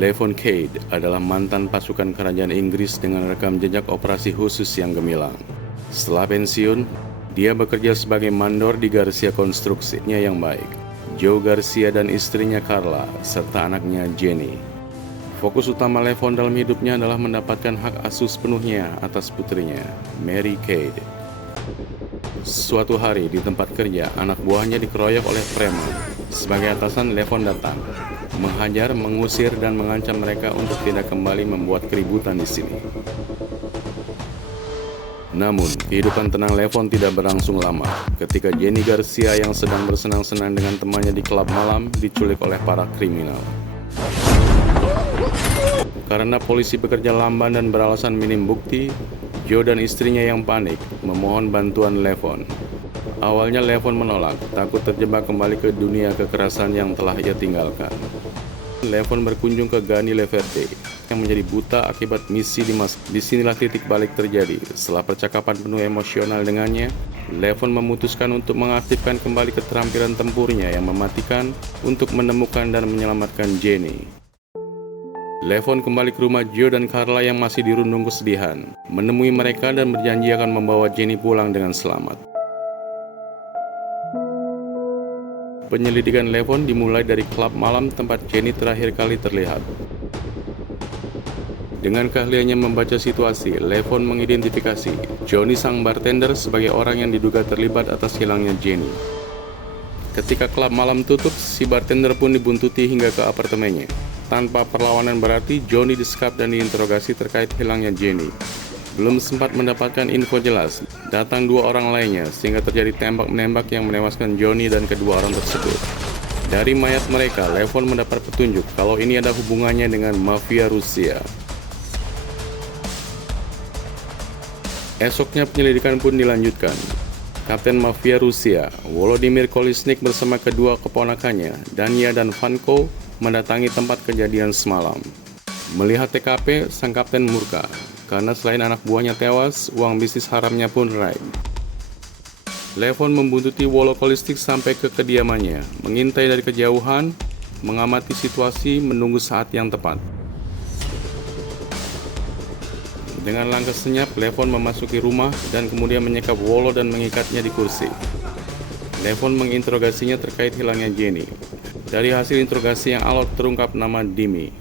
Levon Cade adalah mantan pasukan kerajaan Inggris dengan rekam jejak operasi khusus yang gemilang. Setelah pensiun, dia bekerja sebagai mandor di Garcia Konstruksinya yang baik, Joe Garcia dan istrinya Carla, serta anaknya Jenny. Fokus utama Levon dalam hidupnya adalah mendapatkan hak asuh sepenuhnya atas putrinya, Mary Cade. Suatu hari di tempat kerja, anak buahnya dikeroyok oleh preman. Sebagai atasan, Levon datang, menghajar, mengusir, dan mengancam mereka untuk tidak kembali membuat keributan di sini. Namun, kehidupan tenang Levon tidak berlangsung lama ketika Jenny Garcia yang sedang bersenang-senang dengan temannya di klub malam diculik oleh para kriminal. Karena polisi bekerja lamban dan beralasan minim bukti, Joe dan istrinya yang panik memohon bantuan Levon. Awalnya Levon menolak, takut terjebak kembali ke dunia kekerasan yang telah ia tinggalkan. Levon berkunjung ke Gani Leverte yang menjadi buta akibat misi di Mas. Disinilah titik balik terjadi. Setelah percakapan penuh emosional dengannya, Levon memutuskan untuk mengaktifkan kembali keterampilan tempurnya yang mematikan untuk menemukan dan menyelamatkan Jenny. Levon kembali ke rumah Joe dan Carla yang masih dirundung kesedihan, menemui mereka dan berjanji akan membawa Jenny pulang dengan selamat. Penyelidikan Levon dimulai dari klub malam tempat Jenny terakhir kali terlihat. Dengan keahliannya membaca situasi, Levon mengidentifikasi Johnny sang bartender sebagai orang yang diduga terlibat atas hilangnya Jenny. Ketika klub malam tutup, si bartender pun dibuntuti hingga ke apartemennya. Tanpa perlawanan berarti, Johnny disekap dan diinterogasi terkait hilangnya Jenny. Belum sempat mendapatkan info jelas, datang dua orang lainnya sehingga terjadi tembak-menembak yang menewaskan Johnny dan kedua orang tersebut. Dari mayat mereka, Levon mendapat petunjuk kalau ini ada hubungannya dengan mafia Rusia. Esoknya penyelidikan pun dilanjutkan. Kapten mafia Rusia, Volodymyr Kolesnik bersama kedua keponakannya, Danya dan Vanko, mendatangi tempat kejadian semalam. Melihat TKP, sang kapten murka, karena selain anak buahnya tewas, uang bisnis haramnya pun raib. Levon membuntuti Kolesnik sampai ke kediamannya, mengintai dari kejauhan, mengamati situasi, menunggu saat yang tepat. Dengan langkah senyap, Levon memasuki rumah dan kemudian menyekap Wolo dan mengikatnya di kursi. Levon menginterogasinya terkait hilangnya Jenny. Dari hasil interogasi yang alot terungkap nama Dimi.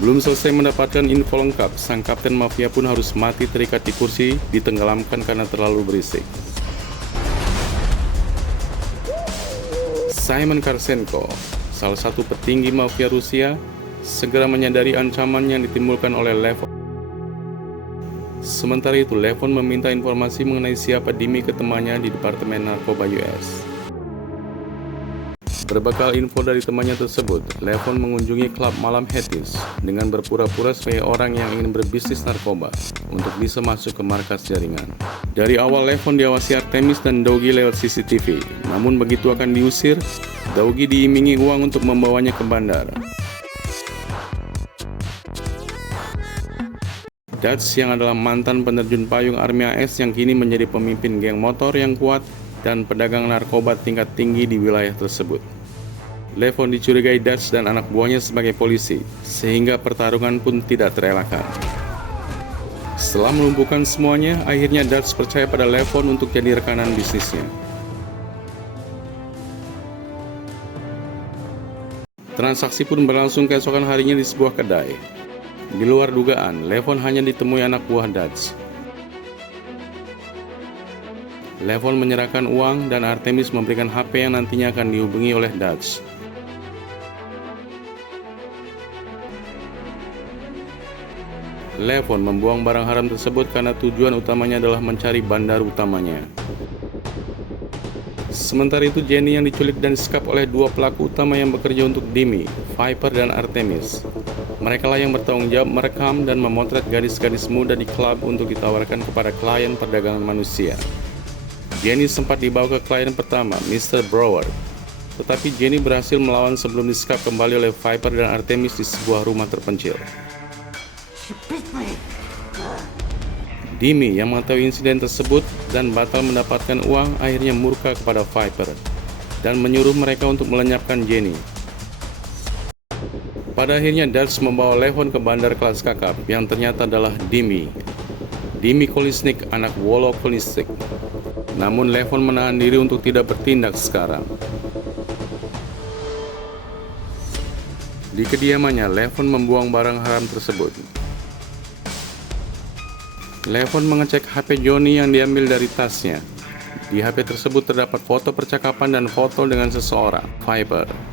Belum selesai mendapatkan info lengkap, sang kapten mafia pun harus mati terikat di kursi, ditenggelamkan karena terlalu berisik. Simon Karsenko, salah satu petinggi mafia Rusia, segera menyadari ancaman yang ditimbulkan oleh Levon. Sementara itu, Levon meminta informasi mengenai siapa Dimi ke temannya di Departemen Narkoba US. Berbekal info dari temannya tersebut, Levon mengunjungi klub malam Hatties dengan berpura-pura sebagai orang yang ingin berbisnis narkoba untuk bisa masuk ke markas jaringan. Dari awal Levon diawasi Artemis dan Dougie lewat CCTV, namun begitu akan diusir, Dougie diimingi uang untuk membawanya ke bandar. Dutch yang adalah mantan penerjun payung Army AS yang kini menjadi pemimpin geng motor yang kuat dan pedagang narkoba tingkat tinggi di wilayah tersebut. Levon dicurigai Dutch dan anak buahnya sebagai polisi, sehingga pertarungan pun tidak terelakkan. Setelah melumpuhkan semuanya, akhirnya Dutch percaya pada Levon untuk jadi rekanan bisnisnya. Transaksi pun berlangsung keesokan harinya di sebuah kedai. Di luar dugaan, Levon hanya ditemui anak buah Dutch. Levon menyerahkan uang dan Artemis memberikan HP yang nantinya akan dihubungi oleh Dutch. Levon membuang barang haram tersebut karena tujuan utamanya adalah mencari bandar utamanya. Sementara itu, Jenny yang diculik dan disekap oleh dua pelaku utama yang bekerja untuk Dimi, Viper dan Artemis. Mereka lah yang bertanggung jawab merekam dan memotret gadis-gadis muda di klub untuk ditawarkan kepada klien perdagangan manusia. Jenny sempat dibawa ke klien pertama, Mr. Brower. Tetapi Jenny berhasil melawan sebelum disekap kembali oleh Viper dan Artemis di sebuah rumah terpencil. Dimi yang mengetahui insiden tersebut dan batal mendapatkan uang akhirnya murka kepada Viper dan menyuruh mereka untuk melenyapkan Jenny. Pada akhirnya Dutch membawa Levon ke bandar kelas kakap yang ternyata adalah Dimi Kolesnik, anak Wolo Kolesnik. Namun Levon menahan diri untuk tidak bertindak sekarang. Di kediamannya, Levon membuang barang haram tersebut. Levon mengecek HP Johnny yang diambil dari tasnya. Di HP tersebut terdapat foto percakapan dan foto dengan seseorang, Viper.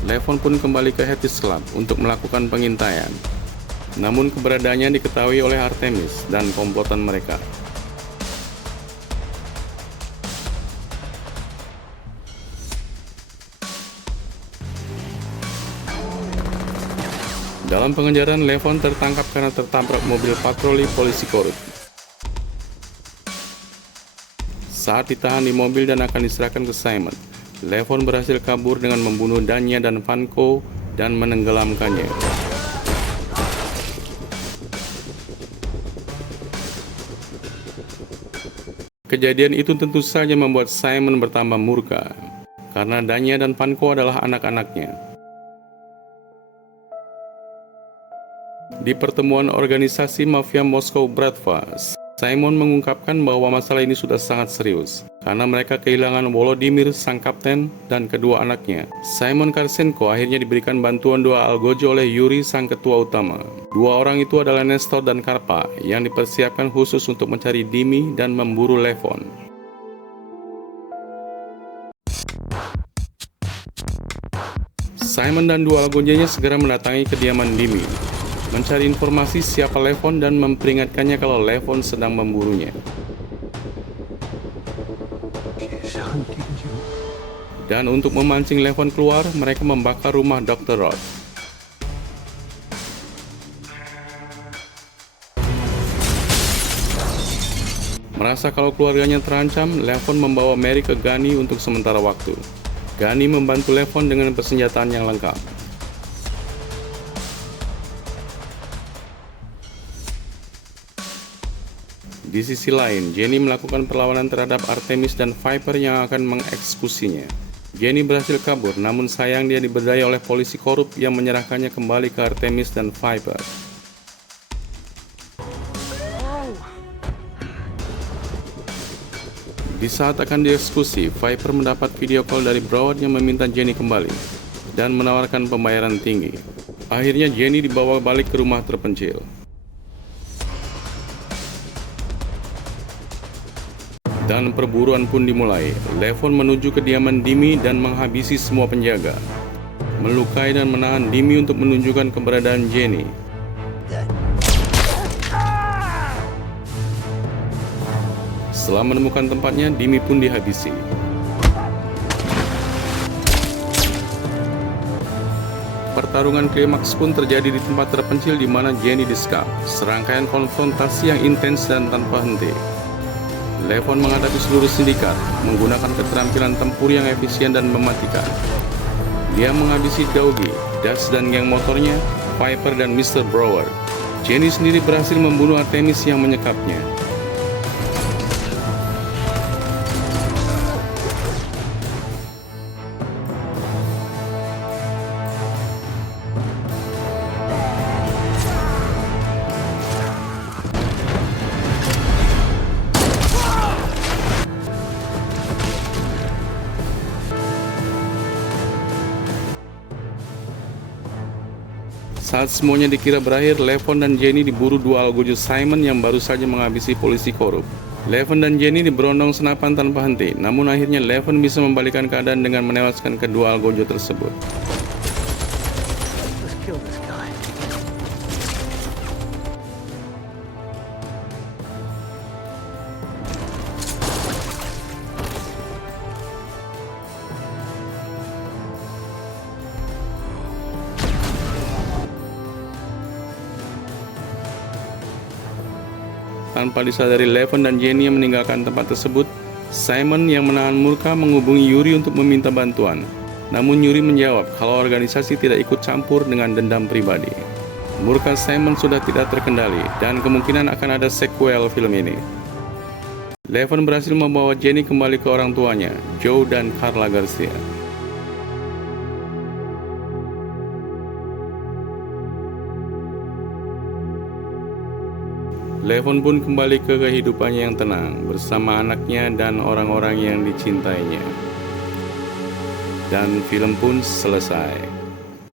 Levon pun kembali ke Hades Club untuk melakukan pengintaian. Namun keberadaannya diketahui oleh Artemis dan komplotan mereka. Dalam pengejaran, Levon tertangkap karena tertabrak mobil patroli polisi korup. Saat ditahan di mobil dan akan diserahkan ke Simon, Levon berhasil kabur dengan membunuh Danya dan Vanko dan menenggelamkannya. Kejadian itu tentu saja membuat Simon bertambah murka, karena Danya dan Vanko adalah anak-anaknya. Di pertemuan organisasi mafia Moskow Bratva, Simon mengungkapkan bahwa masalah ini sudah sangat serius, karena mereka kehilangan Volodymyr sang kapten dan kedua anaknya. Simon Karsenko akhirnya diberikan bantuan 2 algojo oleh Yuri sang ketua utama. 2 orang itu adalah Nestor dan Karpa yang dipersiapkan khusus untuk mencari Dimi dan memburu Levon. Simon dan 2 algojonya segera mendatangi kediaman Dimi, mencari informasi siapa Levon dan memperingatkannya kalau Levon sedang memburunya. Dan untuk memancing Levon keluar, mereka membakar rumah Dr. Roth. Merasa kalau keluarganya terancam, Levon membawa Mary ke Gani untuk sementara waktu. Gani membantu Levon dengan persenjataan yang lengkap. Di sisi lain, Jenny melakukan perlawanan terhadap Artemis dan Viper yang akan mengeksekusinya. Jenny berhasil kabur, namun sayang dia diberdaya oleh polisi korup yang menyerahkannya kembali ke Artemis dan Viper. Di saat akan dieksekusi, Viper mendapat video call dari Broward yang meminta Jenny kembali dan menawarkan pembayaran tinggi. Akhirnya Jenny dibawa balik ke rumah terpencil. Dan perburuan pun dimulai. Levon menuju kediaman Dimi dan menghabisi semua penjaga, melukai dan menahan Dimi untuk menunjukkan keberadaan Jenny. Setelah menemukan tempatnya, Dimi pun dihabisi. Pertarungan klimaks pun terjadi di tempat terpencil di mana Jenny disekap. Serangkaian konfrontasi yang intens dan tanpa henti. Levon menghadapi seluruh sindikat menggunakan keterampilan tempur yang efisien dan mematikan. Dia menghabisi Dougie, Dutch dan geng motornya, Viper dan Mr. Brower. Jenny sendiri berhasil membunuh Artemis yang menyekapnya. Saat semuanya dikira berakhir, Levon dan Jenny diburu 2 algojo Simon yang baru saja menghabisi polisi korup. Levon dan Jenny diberondong senapan tanpa henti, namun akhirnya Levon bisa membalikan keadaan dengan menewaskan kedua algojo tersebut. Tanpa disadari Levon dan Jenny yang meninggalkan tempat tersebut, Simon yang menahan murka menghubungi Yuri untuk meminta bantuan. Namun Yuri menjawab kalau organisasi tidak ikut campur dengan dendam pribadi. Murka Simon sudah tidak terkendali dan kemungkinan akan ada sequel film ini. Levon berhasil membawa Jenny kembali ke orang tuanya, Joe dan Carla Garcia. Levon pun kembali ke kehidupannya yang tenang bersama anaknya dan orang-orang yang dicintainya. Dan film pun selesai.